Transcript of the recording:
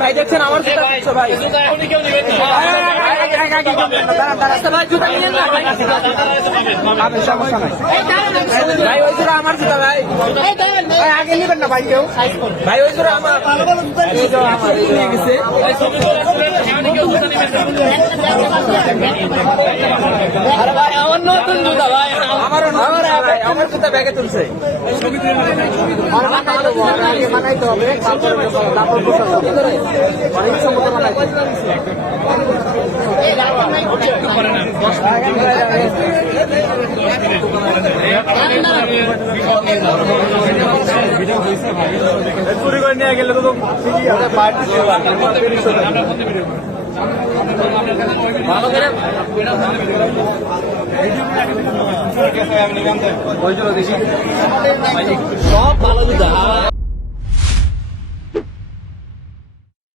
ভাই আমার জুতা ভাই। ভাই জুতা ওই জোড়া আমার জুতা আগে নেবেন না ভাই কেউ? ভাই, ওই আমার। নিয়ে আমার জুতা ব্যাগে তুলছে। বানাইতে হবে, চুরি করে নিয়ে গেলে তো আছে। ভালো করে? সব ভালো জুতা